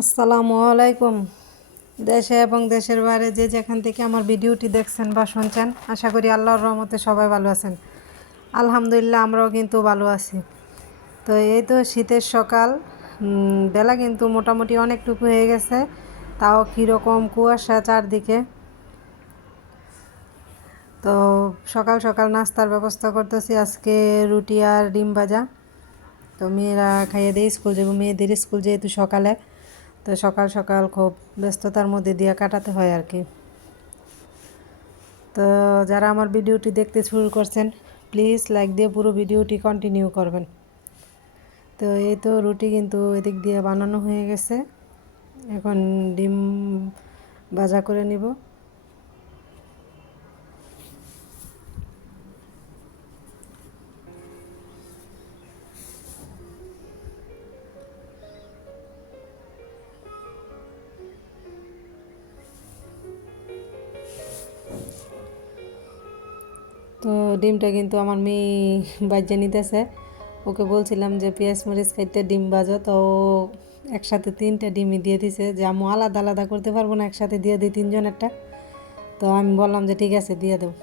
আসসালামু আলাইকুম। দেশে এবং দেশের বাইরে যে যেখান থেকে আমার ভিডিওটি দেখছেন বা শুনছেন, আশা করি আল্লাহর রহমতে সবাই ভালো আছেন। আলহামদুলিল্লাহ, আমরাও কিন্তু ভালো আছি। তো এই তো শীতের সকাল, বেলা কিন্তু মোটামুটি অনেকটুকু হয়ে গেছে, তাও কীরকম কুয়াশা চারদিকে। তো সকাল সকাল নাস্তার ব্যবস্থা করতেছি, আজকে রুটি আর ডিম ভাজা। তো মেয়েরা খাইয়ে দিয়ে স্কুল যাবো, মেয়েদের স্কুল যেহেতু সকালে, তো সকাল সকাল খুব ব্যস্ততার মধ্যে দিয়ে কাটাতে হয় আর কি। তো যারা আমার ভিডিওটি দেখতে শুরু করছেন, প্লিজ লাইক দিয়ে পুরো ভিডিওটি কন্টিনিউ করবেন। তো এই তো রুটি কিন্তু এদিক দিয়ে বানানো হয়ে গেছে, এখন ডিম ভাজা করে নিব। তো ডিমটা কিন্তু আমার মেয়ে বাজ্যা নিতেছে, ওকে বলছিলাম যে পেঁয়াজ মরিচ খাইতে ডিম ভাজো, তো একসাথে 3টা ডিমই দিয়ে দিছে, যে আম্মু আলাদা আলাদা করতে পারবো না, একসাথে দিয়ে দিই 3জনেরটা। তো আমি বললাম যে ঠিক আছে, দিয়ে দেবো।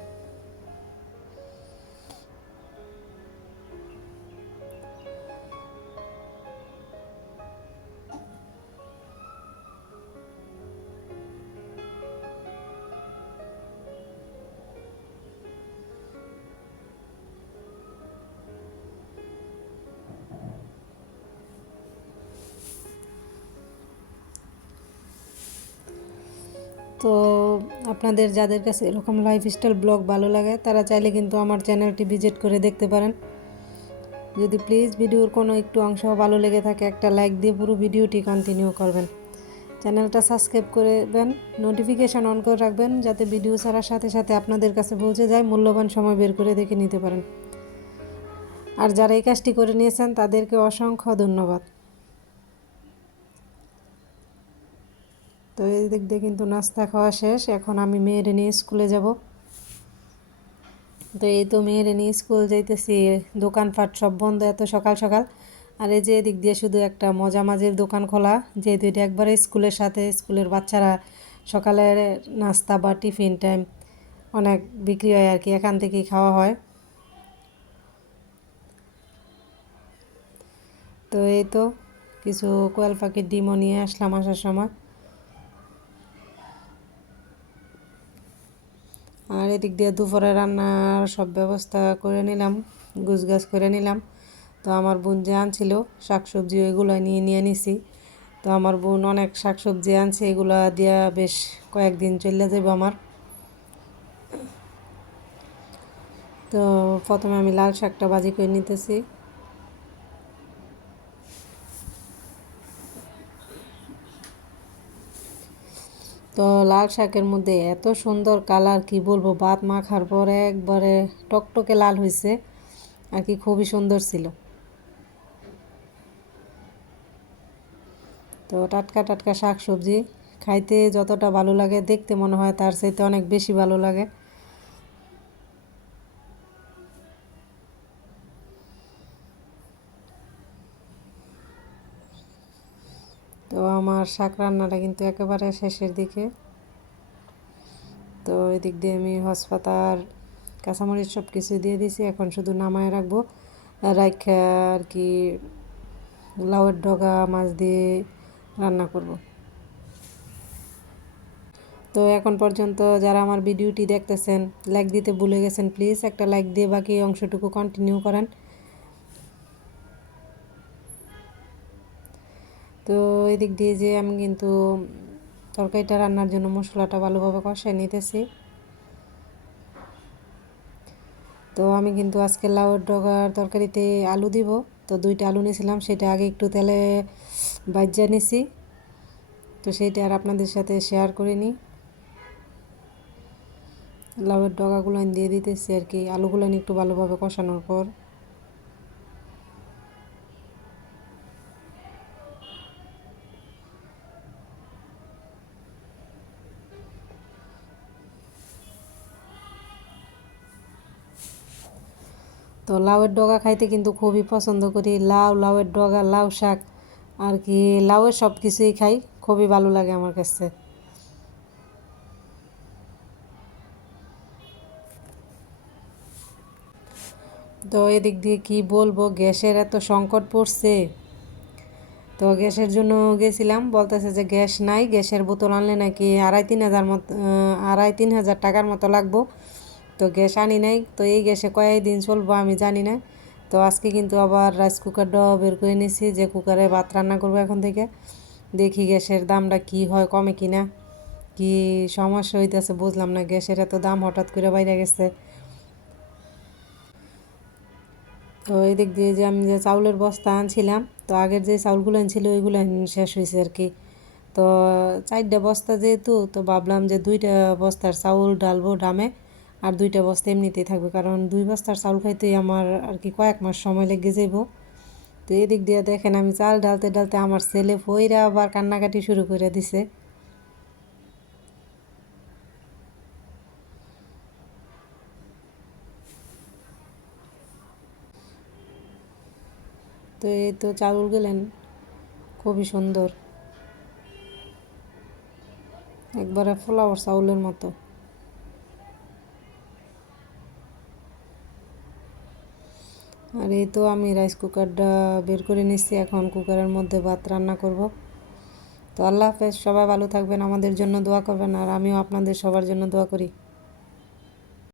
তো আপনাদের যাদের কাছে এরকম লাইফস্টাইল ব্লগ ভালো লাগে, তারা চাইলে কিন্তু আমার চ্যানেলটি ভিজিট করে দেখতে পারেন। যদি প্লিজ ভিডিওর কোনো একটু অংশ ভালো লেগে থাকে, একটা লাইক দিয়ে পুরো ভিডিওটি কন্টিনিউ করবেন। চ্যানেলটা সাবস্ক্রাইব করবেন, নোটিফিকেশান অন করে রাখবেন, যাতে ভিডিও ছাড়ার সাথে সাথে আপনাদের কাছে পৌঁছে যায়, মূল্যবান সময় বের করে দেখে নিতে পারেন। আর যারা এই কাজটি করে নিয়েছেন, তাদেরকে অসংখ্য ধন্যবাদ। তো এই দিক দিয়ে কিন্তু নাস্তা খাওয়া শেষ, এখন আমি মেয়ের নিয়ে স্কুলে যাব। তো এই তো মেয়ের নিয়ে স্কুল যাইতেছি, দোকানপাট সব বন্ধ এত সকাল সকাল। আর এই যে এদিক দিয়ে শুধু একটা মজা মাঝির দোকান খোলা, যেহেতু এটা একবারে স্কুলের সাথে, স্কুলের বাচ্চারা সকালের নাস্তা বা টিফিন টাইম অনেক বিক্রি হয় আর কি, এখান থেকেই খাওয়া হয়। তো এই তো কিছু কোয়েল পাখির ডিমও নিয়ে আসলাম আসার সময়। আর এদিক দিয়ে দুপুরে রান্নার সব ব্যবস্থা করে নিলাম, গুছগাছ করে নিলাম। তো আমার বোন যে আনছিল শাকসবজি, ওইগুলো নিয়ে নিয়ে নিছি। তো আমার বোন অনেক শাকসবজি আনছে, এগুলো দিয়া বেশ কয়েকদিন চলে যাবে আমার। তো প্রথমে আমি লাল শাকটা ভাজি করে নিতেছি। তো লাল শাকের মধ্যে এত সুন্দর কালার, কি বলবো, ভাত মাখার পরে একবারে টকটকে লাল হয়েছে আর কি, খুবই সুন্দর ছিল। তো টাটকা টাটকা শাক সবজি খাইতে যতটা ভালো লাগে, দেখতে মনে হয় তার চাইতে অনেক বেশি ভালো লাগে। তো আমার শাক রান্নাটা কিন্তু একেবারে শেষের দিকে। তো এদিক দিয়ে আমি হসপাতাল কাঁচামরিচ সব কিছু দিয়ে দিছি, এখন শুধু নামায় রাখবো। রাখা আর কি লাউয়ের ডগা মাছ দিয়ে রান্না করব। তো এখন পর্যন্ত যারা আমার ভিডিওটি দেখতেছেন, লাইক দিতে ভুলে গেছেন, প্লিজ একটা লাইক দিয়ে বাকি অংশটুকু কন্টিনিউ করেন। তো এদিক দিয়ে যে আমি কিন্তু তরকারিটা রান্নার জন্য মশলাটা ভালোভাবে কষায় নিতেছি। তো আমি কিন্তু আজকে লাউয়ের ডগার তরকারিতে আলু দিব। তো 2টা আলু নিয়েছিলাম, সেটা আগে একটু তেলে ভাজা নিছি। তো সেইটা আর আপনাদের সাথে শেয়ার করে নিই। লাউয়ের ডগাগুলো দিয়ে দিতেছি আর কি, আলুগুলো একটু ভালোভাবে কষানোর পর। তো লাউয়ের ডগা খাইতে কিন্তু খুবই পছন্দ করি, লাউয়ের ডগা, লাউ শাক আর কি লাউয়ের সব কিছুই খাই, খুবই ভালো লাগে আমার কাছে। তো এদিক দিয়ে কি বলবো, গ্যাসের এত সংকট পড়ছে। তো গ্যাসের জন্য গেছিলাম, বলতেছে যে গ্যাস নাই, গ্যাসের বোতল আনলে নাকি 2,500 টাকার মতো লাগবো। তো গ্যাস আনি নাই, তো এই গ্যাসে কয়েকদিন চলবো আমি জানি না। তো আজকে কিন্তু আবার রাইস কুকারটা বের করে নিয়েছি, যে কুকারে ভাত রান্না করবো এখন থেকে। দেখি গ্যাসের দামটা কি হয়, কমে কি না, কি সমস্যা হইতেছে বুঝলাম না, গ্যাসের এত দাম হঠাৎ করে বাইরে গেছে। তো এই দিক দিয়ে যে আমি যে চাউলের বস্তা আনছিলাম, তো আগের যে চাউলগুলো আনছিল ওইগুলো শেষ হয়েছে আর কি। তো 4টা বস্তা যেহেতু, তো ভাবলাম যে 2টা বস্তার চাউল ডালবো ড্রামে, আর 2টা বস্তা এমনিতেই থাকবে, কারণ 2 বস্তার চাউল খাইতেই আমার আর কি কয়েক মাস সময় লেগে যাইব। তো এদিক দিয়ে দেখেন আমি চাল ডালতে ডালতে আমার ছেলে ফইরা আবার কান্নাকাটি শুরু করে দিছে। তো এই তো চাউল গেলেন খুবই সুন্দর, একবারে ফ্লাওয়ার চাউলের মতো। আর এই তো আমি রাইস কুকারটা বের করে নিচ্ছি, এখন কুকারের মধ্যে ভাত রান্না করব। তো আল্লাহ হাফেজ, সবাই ভালো থাকবেন, আমাদের জন্য দোয়া করবেন, আর আমিও আপনাদের সবার জন্য দোয়া করি।